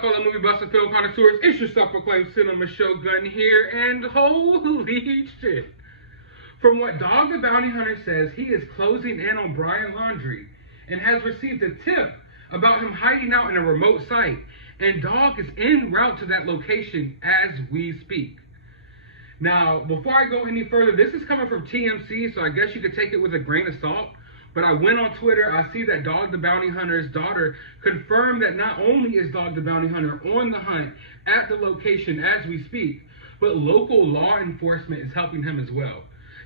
up, fellow movie buffs and film connoisseurs? It's your self-proclaimed cinema shogun here, and holy shit. From what Dog the Bounty Hunter says, he is closing in on Brian Laundrie and has received a tip about him hiding out in a remote site, and Dog is en route to that location as we speak. Now, before I go any further, this is coming from TMC, so I guess you could take it with a grain of salt. But I went on Twitter, I see that Dog the Bounty Hunter's daughter confirmed that not only is Dog the Bounty Hunter on the hunt at the location as we speak, but local law enforcement is helping him as well.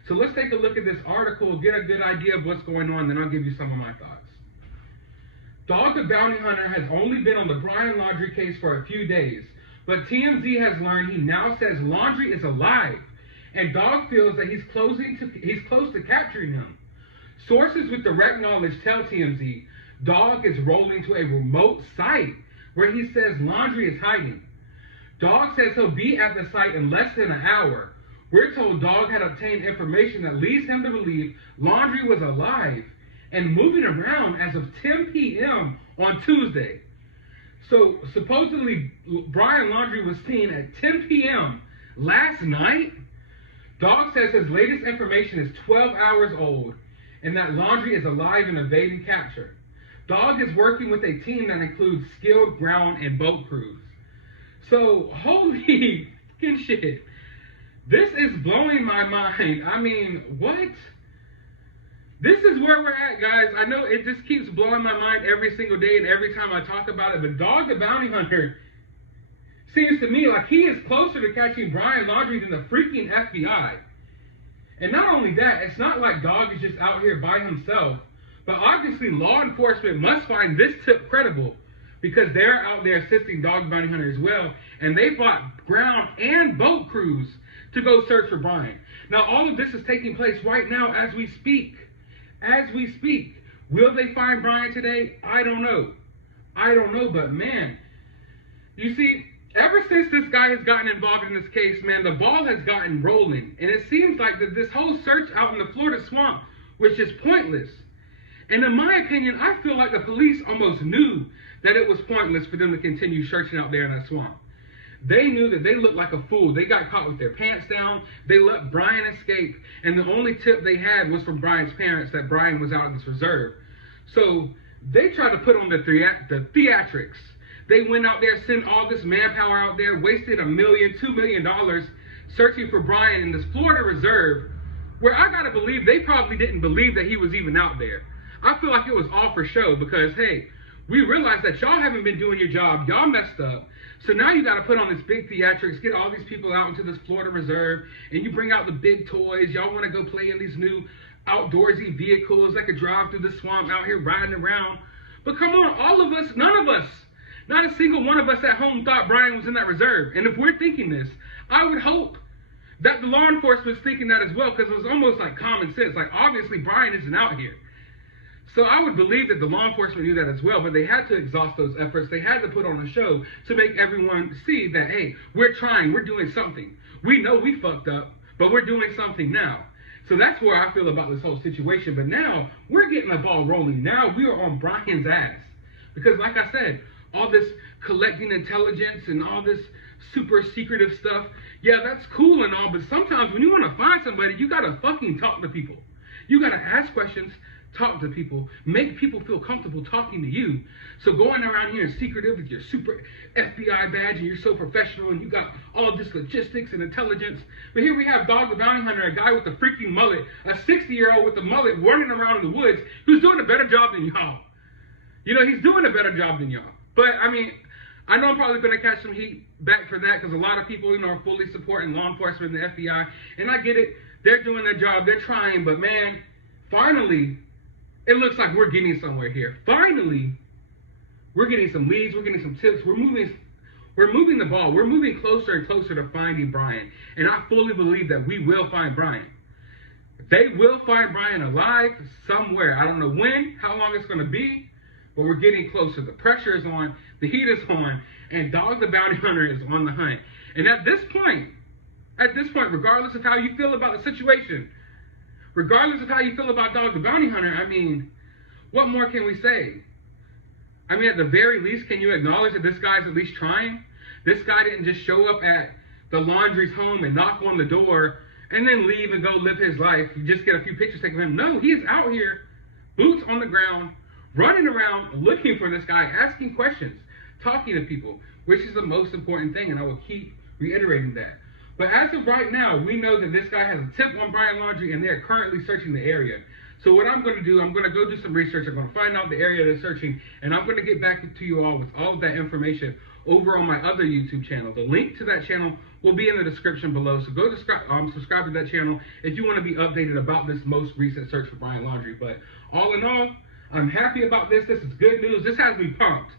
So let's take a look at this article, get a good idea of what's going on, then I'll give you some of my thoughts. Dog the Bounty Hunter has only been on the Brian Laundrie case for a few days, but TMZ has learned he now says Laundrie is alive, and Dog feels that he's close to capturing him. Sources with direct knowledge tell TMZ Dog is rolling to a remote site where he says Laundrie is hiding. Dog says he'll be at the site in less than an hour. We're told Dog had obtained information that leads him to believe Laundrie was alive and moving around as of 10 p.m. on Tuesday. So supposedly Brian Laundrie was seen at 10 p.m. last night. Dog says his latest information is 12 hours old, and that Laundrie is alive and evading capture. Dog is working with a team that includes skilled ground and boat crews. So, holy fucking shit. This is blowing my mind. I mean, what? This is where we're at, guys. I know it just keeps blowing my mind every single day and every time I talk about it, but Dog the Bounty Hunter seems to me like he is closer to catching Brian Laundrie than the freaking FBI. And not only that, it's not like Dog is just out here by himself, but obviously law enforcement must find this tip credible because they're out there assisting Dog the Bounty Hunter as well, and they bought ground and boat crews to go search for Brian. Now, all of this is taking place right now as we speak. As we speak. Will they find Brian today? I don't know. But man, you see, ever since this guy has gotten involved in this case, man, the ball has gotten rolling. And it seems like that this whole search out in the Florida swamp was just pointless. And in my opinion, I feel like the police almost knew that it was pointless for them to continue searching out there in that swamp. They knew that they looked like a fool. They got caught with their pants down. They let Brian escape. And the only tip they had was from Brian's parents that Brian was out in this reserve. So they tried to put on the theatrics. They went out there, sent all this manpower out there, wasted $1 million, $2 million searching for Brian in this Florida reserve, where I gotta believe they probably didn't believe that he was even out there. I feel like it was all for show because, hey, we realized that y'all haven't been doing your job. Y'all messed up. So now you got to put on this big theatrics, get all these people out into this Florida reserve, and you bring out the big toys. Y'all want to go play in these new outdoorsy vehicles that could drive through the swamp out here riding around. But come on, all of us, none of us, not a single one of us at home thought Brian was in that reserve. And if we're thinking this, I would hope that the law enforcement's thinking that as well, because it was almost like common sense. Like, obviously, Brian isn't out here. So I would believe that the law enforcement knew that as well, but they had to exhaust those efforts. They had to put on a show to make everyone see that, hey, we're trying, we're doing something. We know we fucked up, but we're doing something now. So that's where I feel about this whole situation. But now we're getting the ball rolling. Now we are on Brian's ass. Because like I said, all this collecting intelligence and all this super secretive stuff, yeah, that's cool and all, but sometimes when you want to find somebody, you got to fucking talk to people. You got to ask questions. Talk to people, make people feel comfortable talking to you. So going around here and secretive with your super FBI badge and you're so professional and you got all this logistics and intelligence. But here we have Dog the Bounty Hunter, a guy with a freaking mullet, a 60-year-old with a mullet running around in the woods who's doing a better job than y'all. You know, he's doing a better job than y'all. But, I mean, I know I'm probably going to catch some heat back for that because a lot of people, you know, are fully supporting law enforcement and the FBI. And I get it. They're doing their job. They're trying. But, man, finally, it looks like we're getting somewhere here. Finally, we're getting some leads. We're getting some tips. We're moving the ball. We're moving closer and closer to finding Brian. And I fully believe that we will find Brian. They will find Brian alive somewhere. I don't know when, how long it's going to be, but we're getting closer. The pressure is on. The heat is on. And Dog the Bounty Hunter is on the hunt. And at this point, regardless of how you feel about the situation, regardless of how you feel about Dog the Bounty Hunter, I mean, what more can we say? I mean, at the very least, can you acknowledge that this guy's at least trying? This guy didn't just show up at the Laundrie's home and knock on the door and then leave and go live his life. You just get a few pictures taken of him. No, he is out here, boots on the ground, running around looking for this guy, asking questions, talking to people, which is the most important thing, and I will keep reiterating that. But as of right now, we know that this guy has a tip on Brian Laundrie, and they're currently searching the area. So what I'm going to do, I'm going to go do some research. I'm going to find out the area they're searching, and I'm going to get back to you all with all of that information over on my other YouTube channel. The link to that channel will be in the description below. So go subscribe to that channel if you want to be updated about this most recent search for Brian Laundrie. But all in all, I'm happy about this. This is good news. This has me pumped.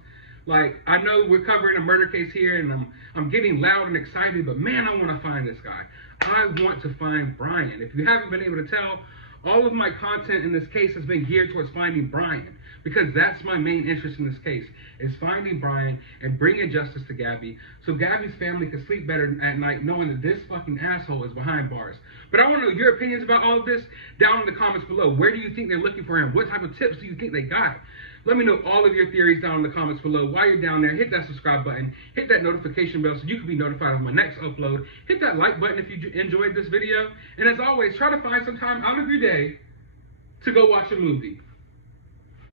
Like, I know we're covering a murder case here, and I'm getting loud and excited, but man, I want to find this guy. I want to find Brian. If you haven't been able to tell, all of my content in this case has been geared towards finding Brian, because that's my main interest in this case, is finding Brian and bringing justice to Gabby, so Gabby's family can sleep better at night knowing that this fucking asshole is behind bars. But I want to know your opinions about all of this down in the comments below. Where do you think they're looking for him? What type of tips do you think they got? Let me know all of your theories down in the comments below. While you're down there, hit that subscribe button, hit that notification bell so you can be notified of my next upload. Hit that like button if you enjoyed this video. And as always, try to find some time out of your day to go watch a movie.